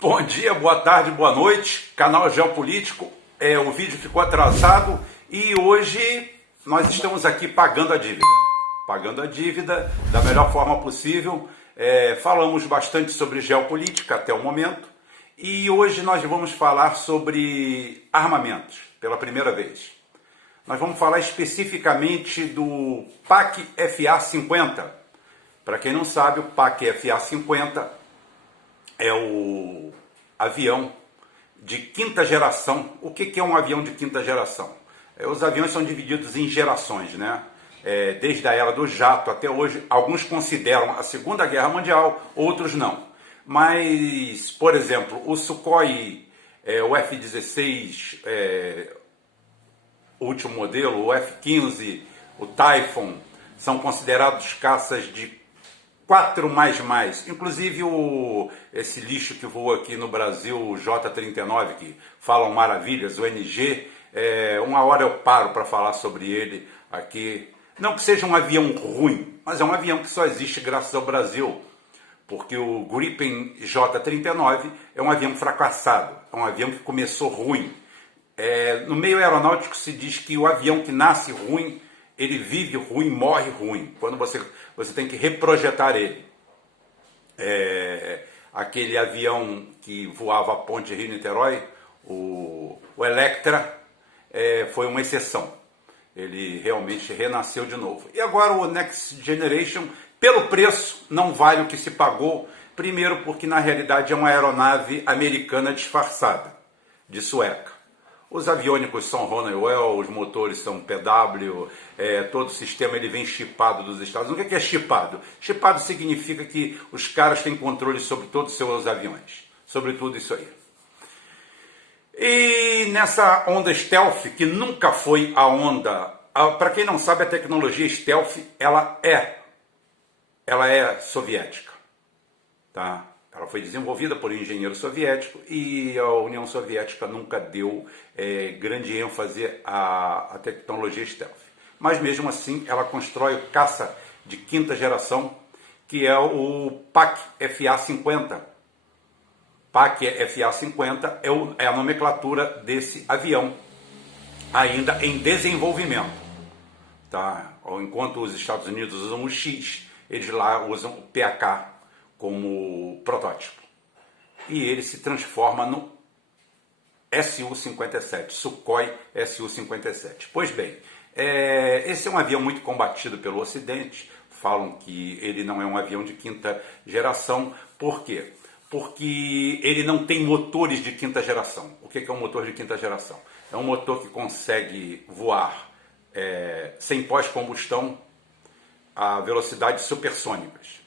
Bom dia, boa tarde, boa noite, canal Geopolítico. O vídeo ficou atrasado e hoje nós estamos aqui pagando a dívida. Pagando a dívida da melhor forma possível. Falamos bastante sobre geopolítica até o momento e hoje nós vamos falar sobre armamentos pela primeira vez. Nós vamos falar especificamente do PAC FA-50. Para quem não sabe, o PAC FA-50 é o avião de quinta geração. O que é um avião de quinta geração? Os aviões são divididos em gerações, né? Desde a era do jato até hoje, alguns consideram a Segunda Guerra Mundial, outros não. Mas, por exemplo, o Sukhoi, o F-16, o último modelo, o F-15, o Typhoon, são considerados caças de 4++, inclusive esse lixo que voa aqui no Brasil, o J-39, que falam maravilhas, o NG, uma hora eu paro para falar sobre ele aqui. Não que seja um avião ruim, mas é um avião que só existe graças ao Brasil, porque o Gripen J-39 é um avião fracassado, é um avião que começou ruim. No meio aeronáutico se diz que o avião que nasce ruim, ele vive ruim, morre ruim, quando você tem que reprojetar ele. Aquele avião que voava a ponte Rio-Niterói, o Electra, foi uma exceção. Ele realmente renasceu de novo. E agora o Next Generation, pelo preço, não vale o que se pagou. Primeiro porque na realidade é uma aeronave americana disfarçada, de sueca. Os aviônicos são Honeywell, os motores são PW, todo o sistema ele vem chipado dos Estados Unidos. O que é chipado? Chipado significa que os caras têm controle sobre todos os seus aviões, sobre tudo isso aí. E nessa onda stealth, que nunca foi a onda, para quem não sabe, a tecnologia stealth, ela é soviética, tá? Ela foi desenvolvida por um engenheiro soviético e a União Soviética nunca deu grande ênfase à tecnologia stealth. Mas mesmo assim, ela constrói o caça de quinta geração, que é o PAC FA-50. PAC FA-50 é a nomenclatura desse avião, ainda em desenvolvimento. Tá? Enquanto os Estados Unidos usam o X, eles lá usam o PAK como protótipo. E ele se transforma no Su-57, Sukhoi Su-57. Pois bem, esse é um avião muito combatido pelo Ocidente. Falam que ele não é um avião de quinta geração. Por quê? Porque ele não tem motores de quinta geração. O que é um motor de quinta geração? É um motor que consegue voar sem pós-combustão a velocidades supersônicas.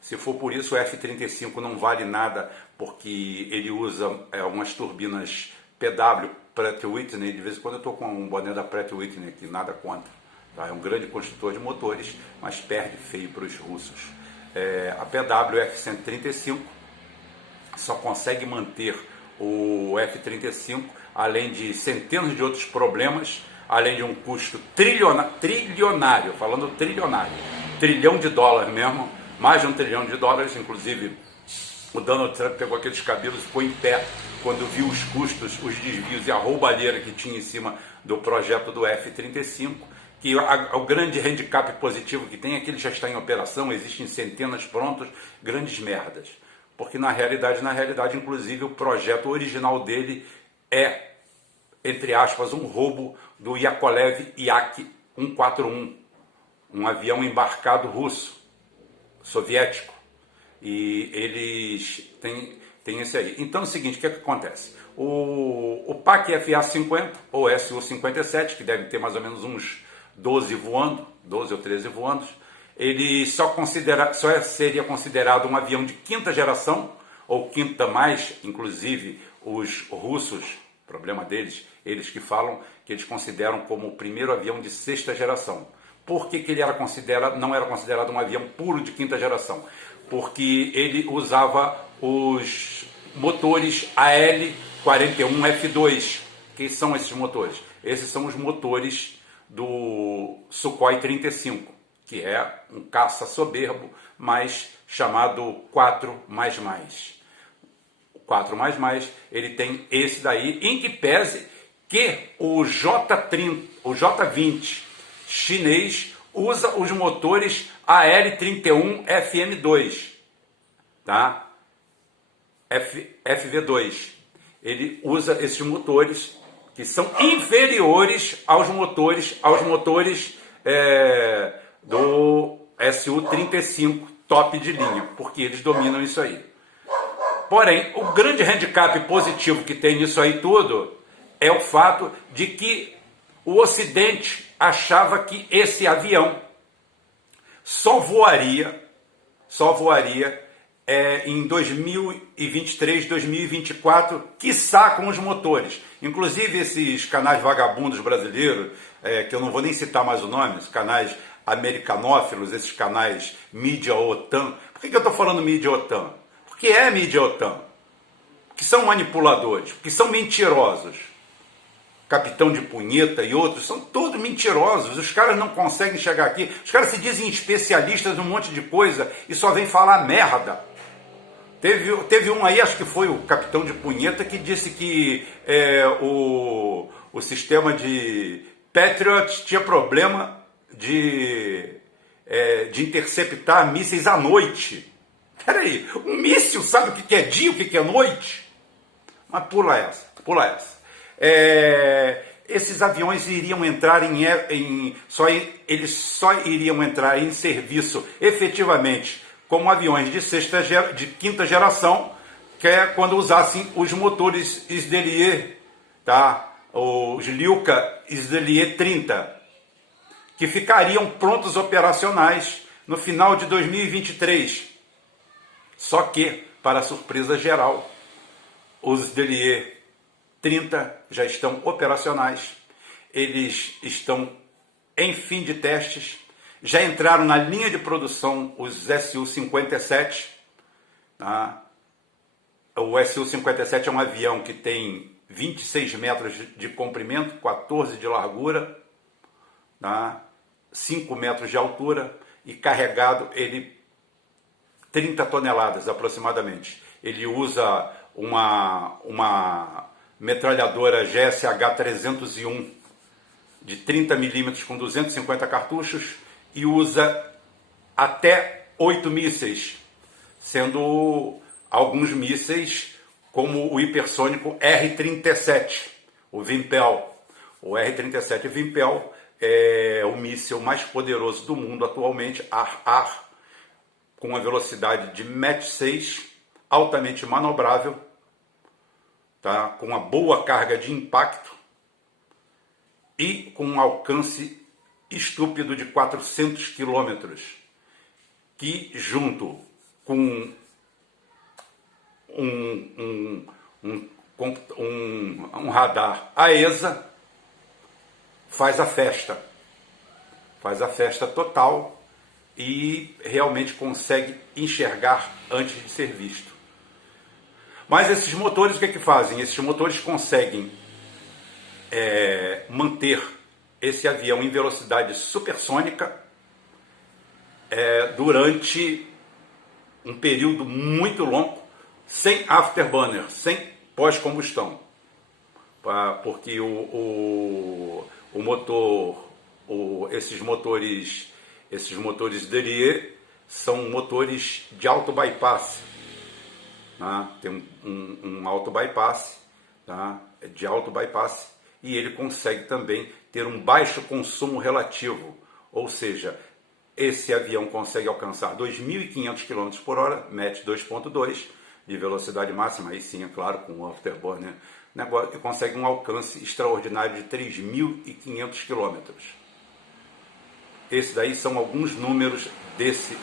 Se for por isso, o F-35 não vale nada, porque ele usa umas turbinas PW, Pratt Whitney. De vez em quando eu estou com um boné da Pratt Whitney aqui, nada contra. Tá? É um grande construtor de motores, mas perde feio para os russos. A PW F-135 só consegue manter o F-35, além de centenas de outros problemas, além de um custo trilionário, falando trilionário, trilhão de dólares mesmo, mais de $1 trilhão, inclusive o Donald Trump pegou aqueles cabelos e ficou em pé quando viu os custos, os desvios e a roubalheira que tinha em cima do projeto do F-35, que o grande handicap positivo que tem é que ele já está em operação, existem centenas prontos, grandes merdas. Porque na realidade, inclusive, o projeto original dele é, entre aspas, um roubo do Yakolev Yak-141, um avião embarcado russo, soviético, e eles têm esse aí. Então é o seguinte, o que acontece? O PAC FA-50, ou Su-57, que deve ter mais ou menos uns 12 ou 13 voando, ele só seria considerado um avião de quinta geração, ou quinta mais, inclusive os russos, problema deles, eles que falam que eles consideram como o primeiro avião de sexta geração. Por que ele não era considerado um avião puro de quinta geração? Porque ele usava os motores AL-41F2. Que são esses motores? Esses são os motores do Sukhoi 35, que é um caça soberbo, mas chamado 4++. 4++, ele tem esse daí, em que pese que o J20 chinês usa os motores AL31 FM2, tá? FV2. Ele usa esses motores que são inferiores aos motores do Su-35 top de linha, porque eles dominam isso aí. Porém, o grande handicap positivo que tem nisso aí tudo é o fato de que o Ocidente achava que esse avião só voaria em 2023, 2024, quiçá com os motores. Inclusive esses canais vagabundos brasileiros, que eu não vou nem citar mais o nome, os canais americanófilos, esses canais mídia OTAN. Por que eu estou falando mídia OTAN? Porque é mídia OTAN. Que são manipuladores, que são mentirosos. Capitão de Punheta e outros, são todos mentirosos, os caras não conseguem chegar aqui, os caras se dizem especialistas em um monte de coisa e só vêm falar merda. Teve um aí, acho que foi o Capitão de Punheta, que disse que o sistema de Patriot tinha problema de interceptar mísseis à noite. Peraí, um míssil sabe o que é dia, o que é noite? Mas pula essa. Esses aviões iriam entrar eles só iriam entrar em serviço efetivamente como aviões de quinta geração, que é quando usassem os motores Sdelier, tá? Os Lyulka Sdelier 30, que ficariam prontos operacionais no final de 2023. Só que, para surpresa geral, os Sdelier 30 já estão operacionais, eles estão em fim de testes, já entraram na linha de produção os Su-57. Tá? O Su-57 é um avião que tem 26 metros de comprimento, 14 de largura, tá? 5 metros de altura e carregado 30 toneladas aproximadamente. Ele usa uma metralhadora GSH-301 de 30 milímetros com 250 cartuchos e usa até 8 mísseis, sendo alguns mísseis como o hipersônico R-37, o Vympel. O R-37 Vympel é o míssil mais poderoso do mundo atualmente, ar-ar, com uma velocidade de Mach 6, altamente manobrável, tá? Com uma boa carga de impacto e com um alcance estúpido de 400 quilômetros, que junto com um radar AESA faz a festa total e realmente consegue enxergar antes de ser visto. Mas esses motores, o que fazem? Esses motores conseguem manter esse avião em velocidade supersônica durante um período muito longo, sem afterburner, sem pós-combustão. Porque esses motores Sdelier são motores de alto bypass. Tá? Tem um alto bypass, tá? De alto bypass, e ele consegue também ter um baixo consumo relativo, ou seja, esse avião consegue alcançar 2.500 km por hora, Mach 2.2 de velocidade máxima, aí sim, é claro, com o afterburner, e consegue um alcance extraordinário de 3.500 km. Esses daí são alguns números desse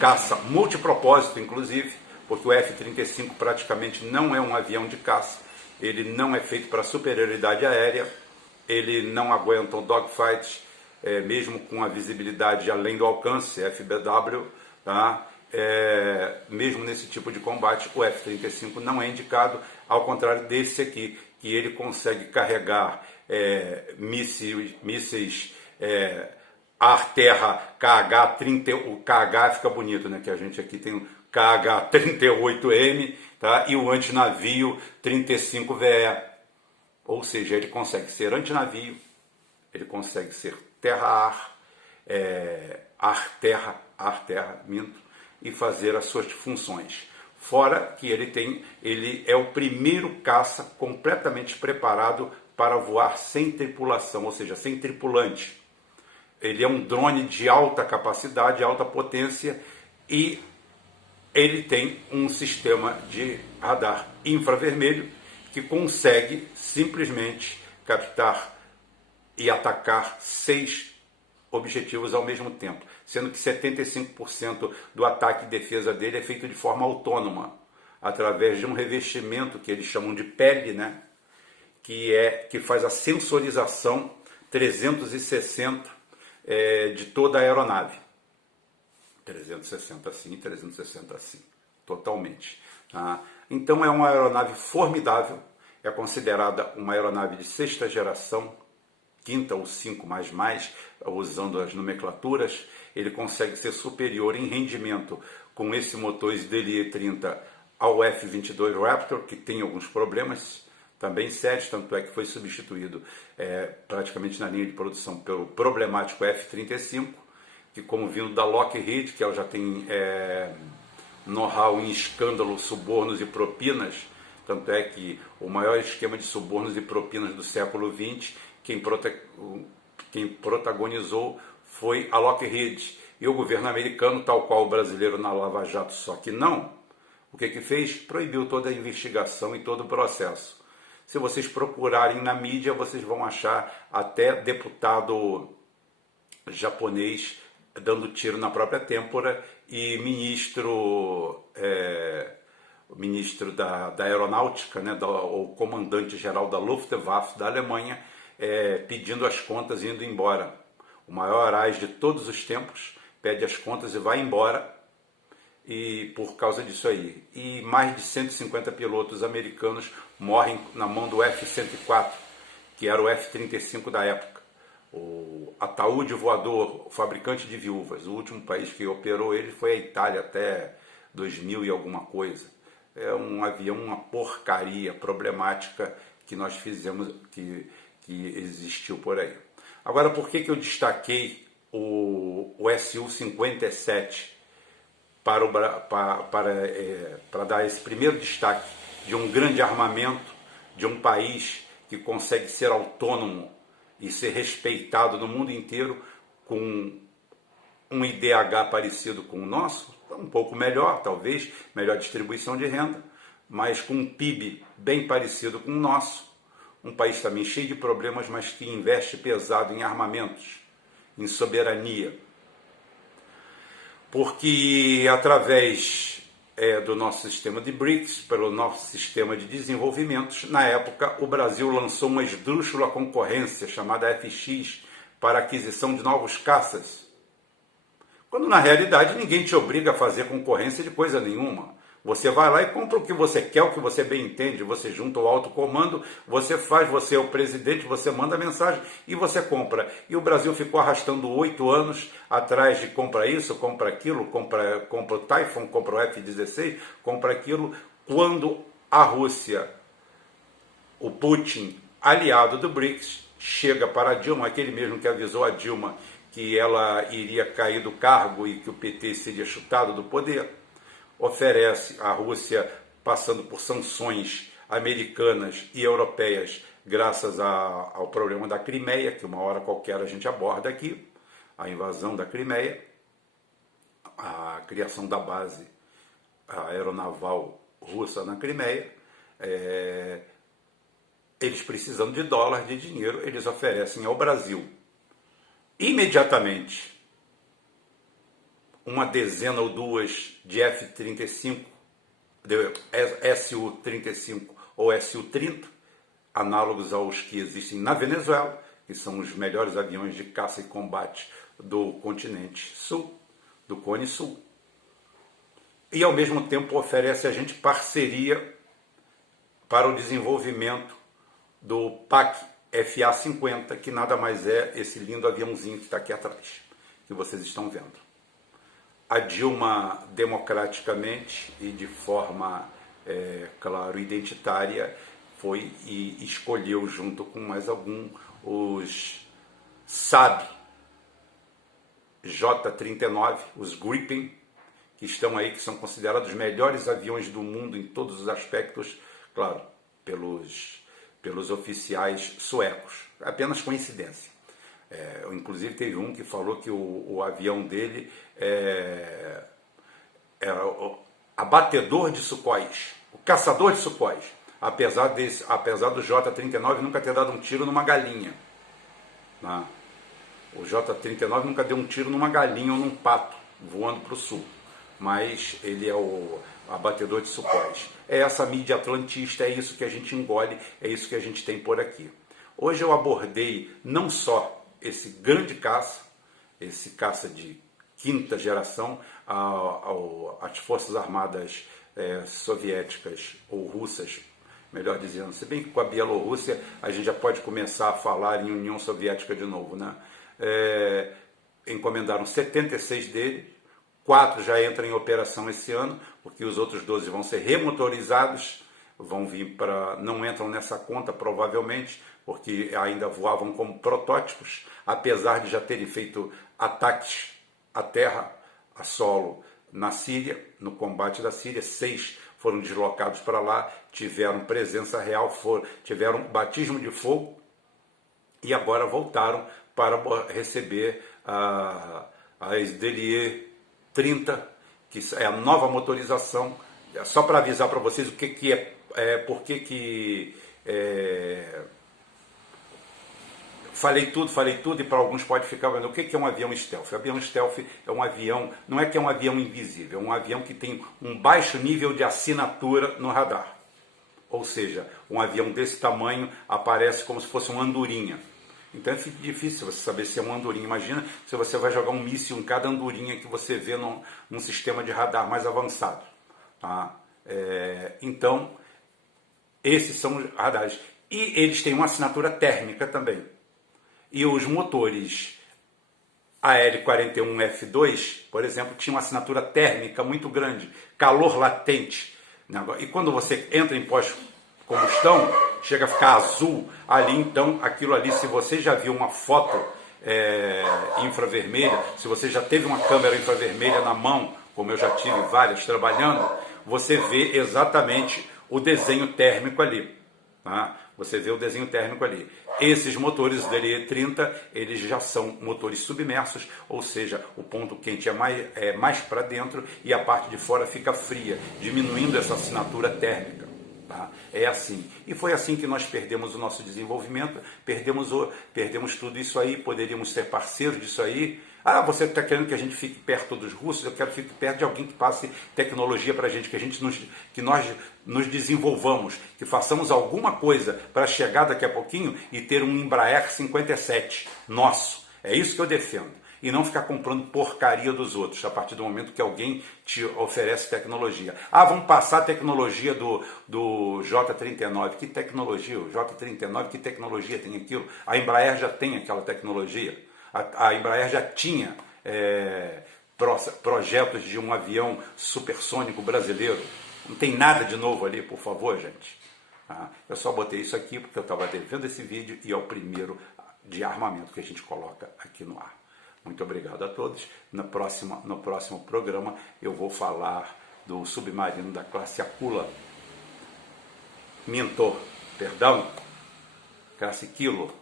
caça multipropósito, inclusive, porque o F-35 praticamente não é um avião de caça, ele não é feito para superioridade aérea, ele não aguenta um dogfight, mesmo com a visibilidade além do alcance, FBW, tá? Mesmo nesse tipo de combate, o F-35 não é indicado, ao contrário desse aqui, que ele consegue carregar mísseis ar-terra KH-30, o KH fica bonito, né? Que a gente aqui tem KH-38M, tá? E o antinavio 35VE. Ou seja, ele consegue ser antinavio, ele consegue ser terra-ar, ar-terra, minto, e fazer as suas funções. Fora que ele é o primeiro caça completamente preparado para voar sem tripulação, ou seja, sem tripulante. Ele é um drone de alta capacidade, alta potência, e ele tem um sistema de radar infravermelho que consegue simplesmente captar e atacar 6 objetivos ao mesmo tempo, sendo que 75% do ataque e defesa dele é feito de forma autônoma, através de um revestimento que eles chamam de pele, né? que faz a sensorização 360 de toda a aeronave. 360 assim, 360 assim, totalmente. Tá? Então é uma aeronave formidável, é considerada uma aeronave de 6ª geração, 5ª ou 5 mais, usando as nomenclaturas. Ele consegue ser superior em rendimento com esse motor SDLE 30 ao F-22 Raptor, que tem alguns problemas também sérios, tanto é que foi substituído praticamente na linha de produção pelo problemático F-35, que, como vindo da Lockheed, que ela já tem know-how em escândalo, subornos e propinas, tanto é que o maior esquema de subornos e propinas do século XX, quem protagonizou foi a Lockheed. E o governo americano, tal qual o brasileiro na Lava Jato, só que não, o que fez? Proibiu toda a investigação e todo o processo. Se vocês procurarem na mídia, vocês vão achar até deputado japonês dando tiro na própria têmpora e ministro da Aeronáutica, né, o comandante-geral da Luftwaffe da Alemanha, pedindo as contas e indo embora. O maior AIS de todos os tempos pede as contas e vai embora, e por causa disso aí. E mais de 150 pilotos americanos morrem na mão do F-104, que era o F-35 da época. O ataúde voador, o fabricante de viúvas. O último país que operou ele foi a Itália até 2000 e alguma coisa. É um avião, uma porcaria problemática que nós fizemos, que existiu por aí. Agora, por que eu destaquei o Su-57 para dar esse primeiro destaque de um grande armamento, de um país que consegue ser autônomo e ser respeitado no mundo inteiro, com um IDH parecido com o nosso, um pouco melhor, talvez, melhor distribuição de renda, mas com um PIB bem parecido com o nosso, um país também cheio de problemas, mas que investe pesado em armamentos, em soberania. Porque através do nosso sistema de BRICS, pelo nosso sistema de desenvolvimentos, na época o Brasil lançou uma esdrúxula concorrência chamada FX para aquisição de novos caças, quando na realidade ninguém te obriga a fazer concorrência de coisa nenhuma. Você vai lá e compra o que você quer, o que você bem entende, você junta o alto comando, você faz, você é o presidente, você manda a mensagem e você compra. E o Brasil ficou arrastando 8 anos atrás de compra isso, compra aquilo, compra o Typhoon, compra o F-16, compra aquilo, quando a Rússia, o Putin, aliado do BRICS, chega para a Dilma, aquele mesmo que avisou a Dilma que ela iria cair do cargo e que o PT seria chutado do poder, oferece à Rússia, passando por sanções americanas e europeias, graças ao problema da Crimeia, que uma hora qualquer a gente aborda aqui, a invasão da Crimeia, a criação da base aeronaval russa na Crimeia, eles precisando de dólar, de dinheiro, eles oferecem ao Brasil imediatamente uma dezena ou duas de F-35, Su-35 ou Su-30, análogos aos que existem na Venezuela, que são os melhores aviões de caça e combate do continente sul, do Cone Sul. E ao mesmo tempo oferece a gente parceria para o desenvolvimento do PAC FA-50, que nada mais é esse lindo aviãozinho que está aqui atrás, que vocês estão vendo. a Dilma, democraticamente e de forma, claro, identitária, foi e escolheu, junto com mais algum, os Saab J-39, os Gripen, que estão aí, que são considerados os melhores aviões do mundo em todos os aspectos, claro, pelos oficiais suecos. Apenas coincidência. Inclusive teve um que falou que o avião dele era o abatedor de Sukhóis, o caçador de Sukhóis, apesar do J-39 nunca ter dado um tiro numa galinha. Né? O J-39 nunca deu um tiro numa galinha ou num pato voando para o sul, mas ele é o abatedor de Sukhóis. É essa mídia atlantista, é isso que a gente engole, é isso que a gente tem por aqui. Hoje eu abordei não só esse grande caça, esse caça de quinta geração, as Forças Armadas soviéticas ou russas, melhor dizendo, se bem que com a Bielorrússia a gente já pode começar a falar em União Soviética de novo, né? Encomendaram 76 deles, 4 já entram em operação esse ano, porque os outros 12 vão ser remotorizados, vão vir não entram nessa conta provavelmente, porque ainda voavam como protótipos, apesar de já terem feito ataques à terra, a solo na Síria, no combate da Síria. 6 foram deslocados para lá, tiveram presença real, tiveram batismo de fogo e agora voltaram para receber a Esdelie 30, que é a nova motorização. Só para avisar para vocês o que por que falei tudo e para alguns pode ficar vendo o que é um avião stealth. O avião stealth é um avião, não é que é um avião invisível, é um avião que tem um baixo nível de assinatura no radar. Ou seja, um avião desse tamanho aparece como se fosse uma andorinha. Então é difícil você saber se é uma andorinha. Imagina se você vai jogar um míssil em cada andorinha que você vê num sistema de radar mais avançado. Tá? Então, esses são os radares. E eles têm uma assinatura térmica também. E os motores AL-41F2, por exemplo, tinham uma assinatura térmica muito grande, calor latente. E quando você entra em pós-combustão, chega a ficar azul ali. Então, aquilo ali, se você já viu uma foto infravermelha, se você já teve uma câmera infravermelha na mão, como eu já tive várias trabalhando, você vê exatamente o desenho térmico ali. Tá? Você vê o desenho térmico ali. Esses motores DLE 30, eles já são motores submersos, ou seja, o ponto quente é mais para dentro e a parte de fora fica fria, diminuindo essa assinatura térmica. Tá? É assim. E foi assim que nós perdemos o nosso desenvolvimento, perdemos tudo isso aí, poderíamos ser parceiros disso aí. Você está querendo que a gente fique perto dos russos? Eu quero ficar perto de alguém que passe tecnologia para a gente, que nós nos desenvolvamos, que façamos alguma coisa para chegar daqui a pouquinho e ter um Embraer 57 nosso. É isso que eu defendo. E não ficar comprando porcaria dos outros, a partir do momento que alguém te oferece tecnologia. Vamos passar a tecnologia do J-39. Que tecnologia? O J-39, que tecnologia tem aquilo? A Embraer já tem aquela tecnologia. A Embraer já tinha projetos de um avião supersônico brasileiro. Não tem nada de novo ali, por favor, gente. Eu só botei isso aqui porque eu estava vendo esse vídeo e é o primeiro de armamento que a gente coloca aqui no ar. Muito obrigado a todos. No próximo programa eu vou falar do submarino da classe Akula. Classe Kilo.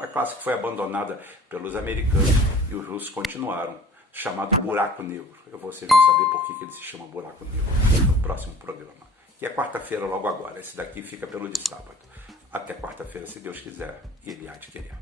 A classe que foi abandonada pelos americanos e os russos continuaram, chamado Buraco Negro. Vocês vão saber por que ele se chama Buraco Negro no próximo programa, que é quarta-feira logo agora. Esse daqui fica pelo de sábado. Até quarta-feira, se Deus quiser, e Ele há de querer.